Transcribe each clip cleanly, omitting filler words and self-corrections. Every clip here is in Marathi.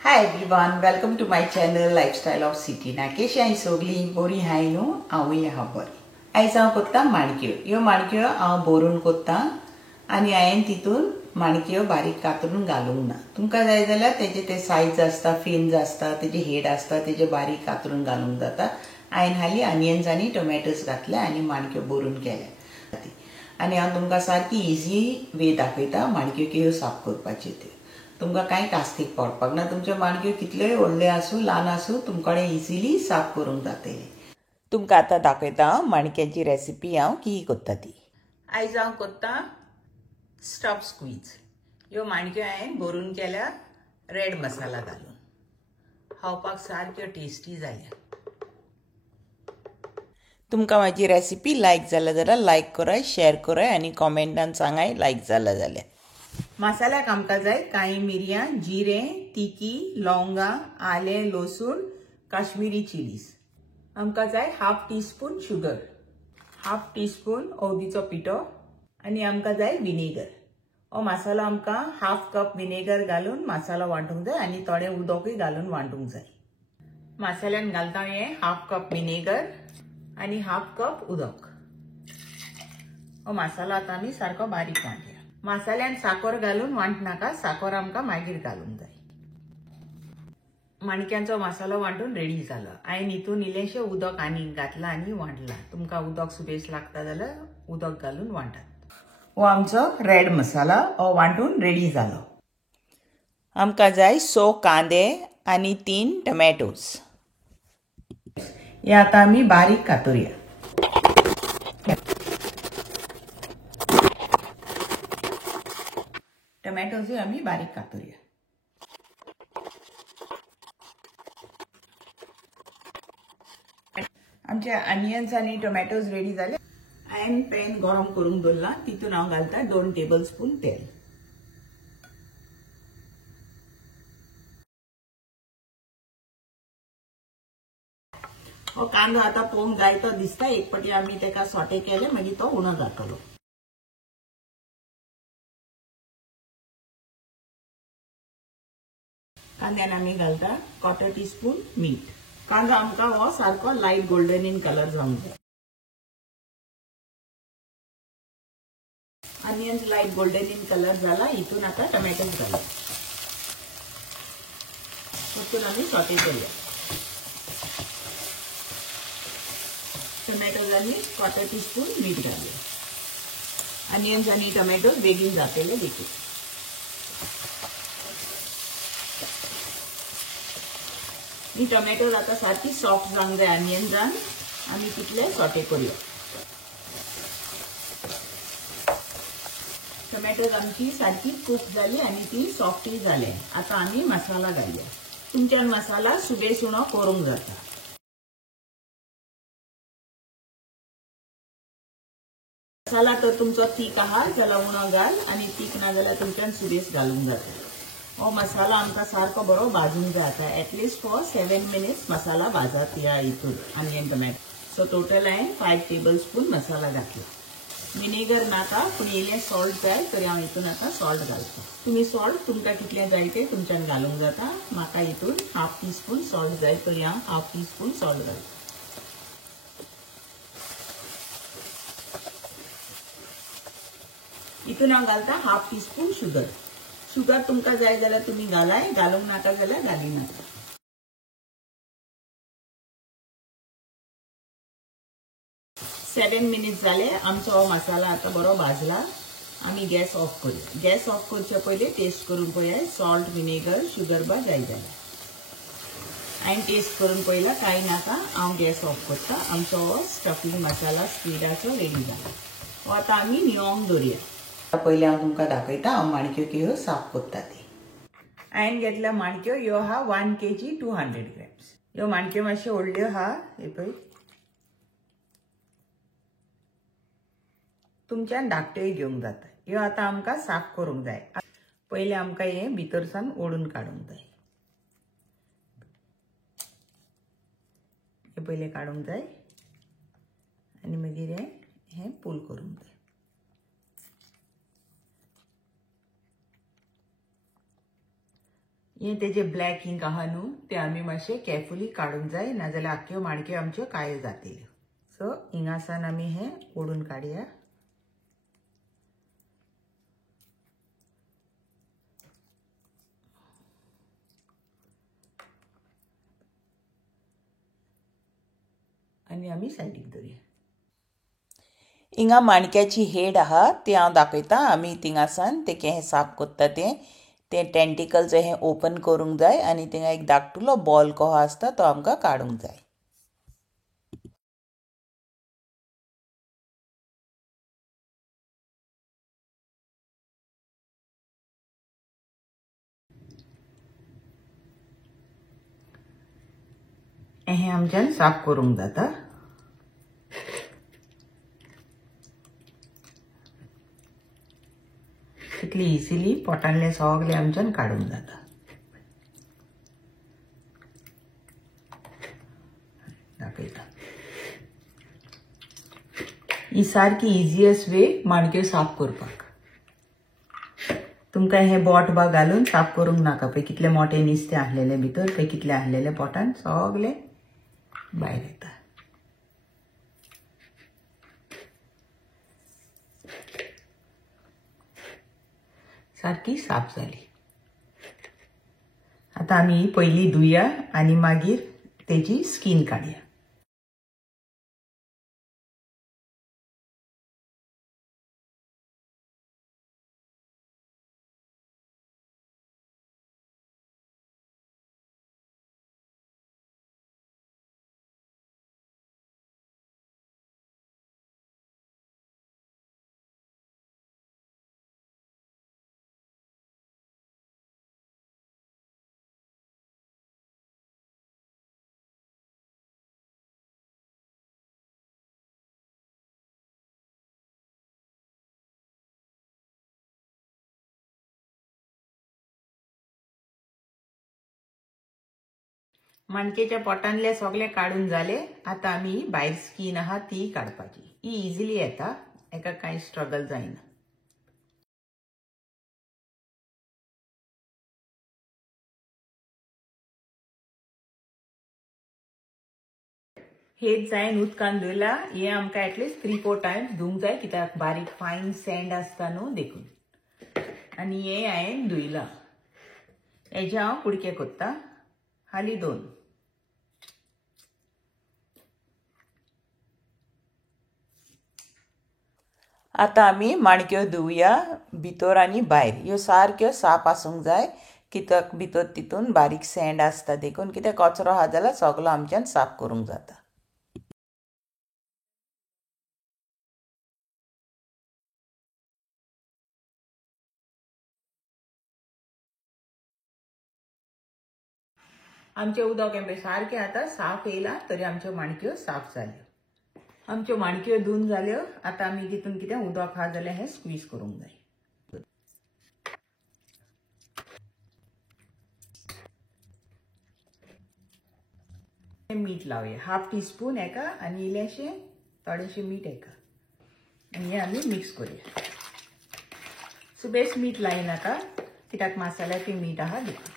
Hi everyone, welcome to my channel Lifestyle of City. Nakeshi आई सोगली बोरी हाय नो आवई हा बरी. आयज हांव कोत्ता माणक्यो. ह्यो माणक्यो हांव बोरून कोत्ता आनी हांवें तितून माणक्यो बारीक कातरून घालूंक ना. तुमकां जाय जाल्यार तेजे ते सायज आसता, फिन्स आसता, तेजे हेड आसता, तेजे बारीक कातरून घालूंक जाता. हांवें हाली ऑनियन्स आनी टोमॅटोज घातले आनी माणक्यो बोरून केल्या. आनी हांव तुमकां सारकी इजी वे दाखयता माणक्यो कश्यो साफ करपाच्यो त्यो. तुमकां कांय कास्तीक पडपाक ना. तुमच्यो माणक्यो कितल्योय व्हडल्यो आसूं ल्हान आसूं तुमकडे इजिली साफ करूंक जातली. तुमकां आतां दाखयता माणक्याची रेसिपी हांव की करता ती. आयज हांव करता स्टफ स्क्वीज. ह्यो माणक्यो हांवें भरून केल्या रेड मसाला घालून. खावपाक सारक्यो टेस्टी जाल्या. तुमकां म्हाजी रेसिपी लायक जाल्या जाल्यार लायक कराय, शेअर कराय आनी कॉमेंटान सांगाय लायक जाल्या जाल्यार. मसाल्याक आमकां जाय काळी मिरयां, जिरें, तिकी, लवंगा, आलें, लसूण, काश्मीरी चिलीज. आमकां जाय half teaspoon sugar, half teaspoon हळदीचो पिठो आनी आमकां जाय विनेगर. हो मसालो आमकां हाफ कप विनेगर घालून मसालो वांटूंक जाय आनी थोडें उदकूय घालून वांटूंक जाय. मसाल्यान घालता हें हाफ कप विनेगर आनी हाफ कप उदक. हो मसालो आतां आमी सारको बारीक वांटया. मसाल्यान साखर घालून वांटनाका, साखर आमकां मागीर घालूंक जाय. माणक्यांचो मसालो वांटून रेडी जालो. हांवें हितून इल्लेशें उदक आनीक घातलां आनी वांटलां. तुमकां उदक सुबेज लागता जाल्यार उदक घालून वांटात. हो आमचो रेड मसाला हो वांटून रेडी जालो. आमकां जाय 6 कांदे आनी 3 टोमॅटोज. हे आतां आमी बारीक कातुया. टोमॅटोज आमी बारीक कातुया. आमचे ऑनियन्स आनी टोमॅटोज रेडी जाले. हांवें पॅन गरम करूंक दवरला. तितून हांव घालता 2 टेबलस्पून तेल. हो कांदो आतां पळोवंक जाय तो दिसता. एक फावटी आमी तेका सॉटे केले मागीर तो उणो जातलो. कांद्यान आमी घालता 1/4 टीस्पून मीठ. कांदो आमकां हो सारको लायट गोल्डन इन कलर जावंक जाय. Onions light golden in colour जाला. हितून आतां टोमॅटोज घालया. हितून आमी सॉटे करूया. टोमॅटोज आनी 1/4 टीस्पून मीठ घालया. ऑनियन्स आनी टोमॅटोज बेगीन जातले देखील. ही टोमॅटोज आतां सारकी सॉफ्ट जावंक जाय. ऑनियन्सान आमी तितले सॉटे करूया. टोमॅटोज आमची सारकी कूक जाली आनी ती सॉफ्टूय जाले. आतां आमी मसाला घालया. तुमच्यान मसाला सुबेज उणो करूंक जाता. मसाला तर तुमचो तीख आहा जाल्यार उणो घाल आनी तीख ना जाल्यार तुमच्यान सुबेज घालूंक जाता. हो मसाला आमकां सारको बरो भाजूंक जाय. आतां एटलिस्ट फॉर 7 मिनिट्स मसाला भाजत ह्या हितून ऑनियन टोमॅटो. सो टोटल हांवें 5 टेबलस्पून मसाला घातला. विनेगर नाका पूण इल्लें सॉल्ट जाय तरी हांव हितून आतां सॉल्ट घालता. तुमी सॉल्ट तुमकां कितलें जाय तें तुमच्यान घालूंक जाता. म्हाका हितून हाफ टीस्पून सॉल्ट जाय तरी हांव हाफ टीस्पून सॉल्ट घालता. हितून हांव घालता हाफ टीस्पून शुगर. शुगर तुमकां जाय जाल्यार तुमी घालाय, घालूंक नाका जाल्यार घाली नाका. 7 मिनिट्स जाले. आमचो हो मसाला आतां बरो भाजला. आमी गॅस ऑफ करूया. गॅस ऑफ करचे पयलीं टेस्ट करून पळयात सॉल्ट, विनेगर, शुगर बा जाय जाल्यार. हांवें टेस्ट करून पळयला कांय नाका. हांव गॅस ऑफ करता. आमचो हो स्टफिंग मसाला स्क्विडाचो रेडी जाला. हो आतां आमी न्हिवोंक दवरया. पयलीं हांव तुमकां दाखयता हांव माणक्यो कश्यो साफ करता ती. हांवें घेतल्या माणक्यो ह्यो आहा 1 kg 200 ग्रॅम्स. ह्यो माणक्यो मातश्यो व्हडल्यो आहा. हे पळय. तुमच्यान धाकट्योय घेवंक जाता. ह्यो आतां आमकां साफ करूंक जाय. पयलीं आमकां हें भितरसान ओडून काडूंक जाय. हे पयलीं काडूंक जाय आनी मागीर हें पूल करूंक जाय. हे तेजे ब्लॅक इंक आहा न्हू ते आमी मातशे केअरफुली काडूंक जाय, नाजाल्यार आख्यो माणक्यो आमच्यो काळ्यो जातल्यो. सो हिंगासान आमी हे ओडून काडया. आनी आमी सायडीक दवरया. हिंगा माणक्याची हेड आहा ती हांव दाखयता. आमी थिंगासान ते केहे साफ कोत्ता ते टेंटिकल्स हे ओपन करूंक जाय आनी थिंगा एक धाकटुलो बॉल कहो आसता तो आमकां काडूंक जाय. हे आमच्यान साफ करूंक जाता. इतली इजिली पोटांतले सगळे आमच्यान काडूंक जाता. दाखयता. ही सारकी इजियस्ट वे माणक्यो साफ करपाक. तुमकां हे बोट बा घालून साफ करूंक नाका. पळय कितले मोठे नुस्तें आहलेले भितर, पळय कितले आहलेले पोटान सगळे भायर येता. सारकी साफ जाली. आता आमी पयली धुया आनी मागीर तेजी स्किन काडया. माणकेच्या पोटांतले सगळे काडून जाले. आता आमी भायर स्किन आहा ती काडपाची. ही इजिली येता, हेका कांय स्ट्रगल जायना. हेच जायन उदकान धुयला. हे आमकां एटलीस्ट 3-4 टायम्स धुवंक जाय, कित्याक बारीक फायन सँड आसता न्हू देखून. आनी हे हांवें धुयला. हेजे हांव कुडके कोत्ता. हाली 2. आता आमी माणक्यो धुवया भितर आनी भायर. ह्यो सारक्यो साफ आसूंक जाय, कित्याक भितर तितून बारीक सँड आसता देखून. कितें कचरो आहा जाल्यार सगलो आमच्यान साफ करूंक जाता. आमचे उदक हे सारकें आतां साफ येयला, तरी आमच्यो माणक्यो साफ जाल्यो. आमच्यो माणक्यो धुवन जाल्यो. आता आमी तितून कितें उदक आहा जाल्यार हें स्क्वीज करूंक जाय. मीठ लावया. 1/2 टीस्पून हेका आनी इल्लेशें थोडेशें मीठ हेका. आनी हें आमी मिक्स करूया. सुबेज मीठ लायनाका, कित्याक मसाल्याक मीठ आहा देखून.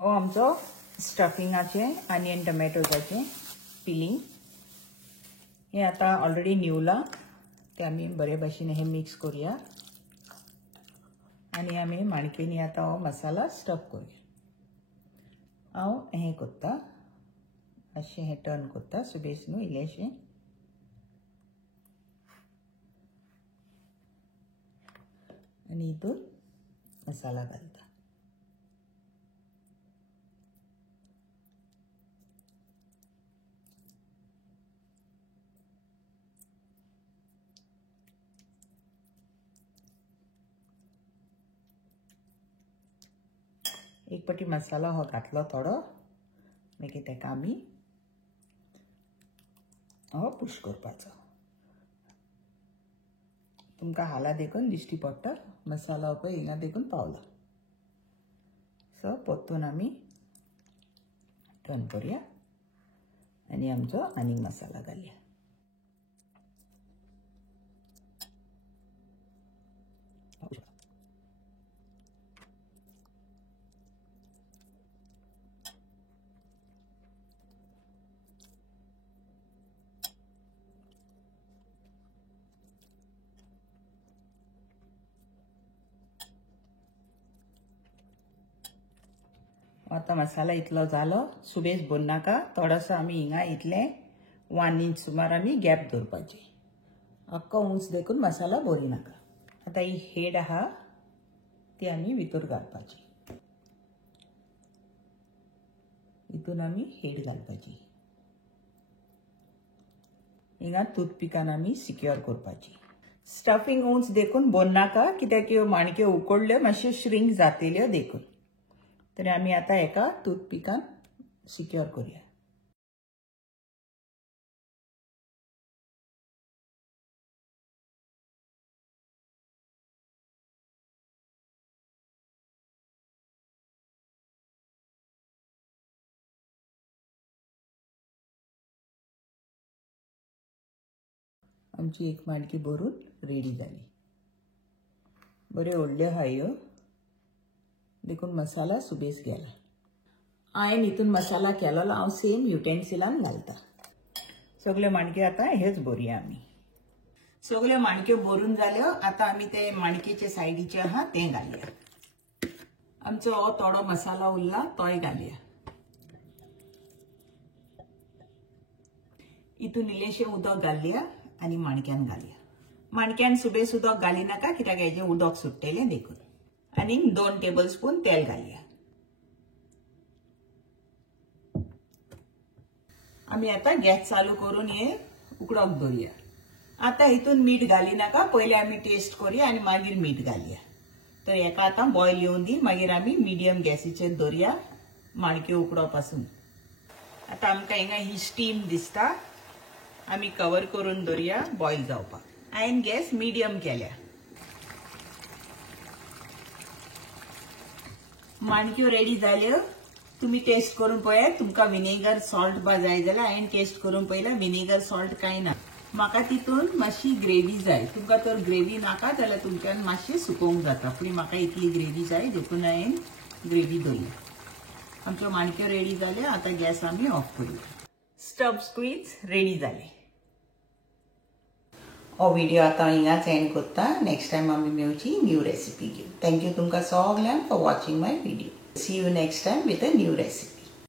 हो आमचो स्टफिंगाचें आनियन टोमॅटोजाचें फिलिंग. हे आतां ऑलरेडी निवला. ते आमी बरे भाशेन हे मिक्स करूया. आनी आमी माणक्यांनी आतां हो मसाला स्टफ करूया. हांव हें कोत्ता, मातशें हें टर्न कोत्ता सुबेज न्हू इल्लेशें. आनी हितून मसाला घालता. एक पटी मसाला हो घातलो थोडो, मागीर तेका आमी हो पुश करपाचो. तुमकां हाला देखून दिश्टी पडटा मसाला हो पळय हिंगा देखून पावला. सो परतून आमी टर्न करूया आनी आमचो आनीक मसाला घालया. आता मसाला इतलो जालो सुबेज भरनाका थोडोसो आमी हिंगा इतले 1 इंच सुमार आमी गॅप दवरपाचे अक्को उंच देखून मसाला भरी नाका आता ही हेड आहा ती आमी भितर घालपाची हितून आमी हेड घालपाची हिंगा टूथपिकान आमी सिक्योर करपाची स्टफिंग उंच देखून भरनाका कित्याक ह्यो माणक्यो उकडल्यो मातश्यो श्रिंक जातल्यो देखून तर आमी आता एका टूथपिकान सिक्योर करूया आमची एक माणकी भरून रेडी जाली बऱ्यो व्हडल्यो आहा ह्यो देखून मसाला सुबेज गेला हांवें हितून मसाला केलेलो हांव सेम युटेन्सिलान घालता सगळ्यो माणक्यो आता हेच भरया आमी सगळ्यो माणक्यो भरून जाल्यो आता आमी ते माणकेचे सायडीचे आहा ते घालया आमचो हो थोडो मसाला उरला तोय घालया हितून इल्लेशें उदक घालया आनी माणक्यान घालया माणक्यान सुबेज उदक घाली नाका कित्याक हेजें उदक सुट्टेलें देखून आनी 2 टेबलस्पून तेल घालया आमी आता गॅस चालू करून हे उकडोक दवरया आता हितून मीठ घाली नाका पयलीं आमी टेस्ट करूया आनी मागीर मीठ घालया तर हेका आता बॉयल येवन दी मागीर आमी मिडियम गॅसीचेर दवरया माणक्यो उकडो पासून आता आमकां हिंगा ही स्टीम दिसता आमी कवर करून दवरया बॉयल जावपाक हांवें गॅस मिडियम केल्या माणक्यो रेडी जाल्यो तुम्ही टेस्ट करून पळयात तुमकां विनेगर सॉल्ट बा जाय जाल्यार हांवें टेस्ट करून पळयला विनेगर सॉल्ट कांय ना म्हाका तितून मातशी ग्रेवी जाय तुमकां तर ग्रेवी नाका जाल्यार तुमच्यान मातशें सुकोवंक जाता पूण म्हाका इतली ग्रेवी जाय देखून हांवें ग्रेवी दवरली आमच्यो माणक्यो रेडी जाल्यो आता गॅस आमी ऑफ करूया स्टफ स्क्वीज रेडी जाले हो व्हिडिओ आता हिंगाच एंड करता नेक्स्ट टाइम आमी मेळची न्यू रेसिपी घेवन थँक्यू तुमकां सगळ्यांक for watching my video see you next time with a new recipe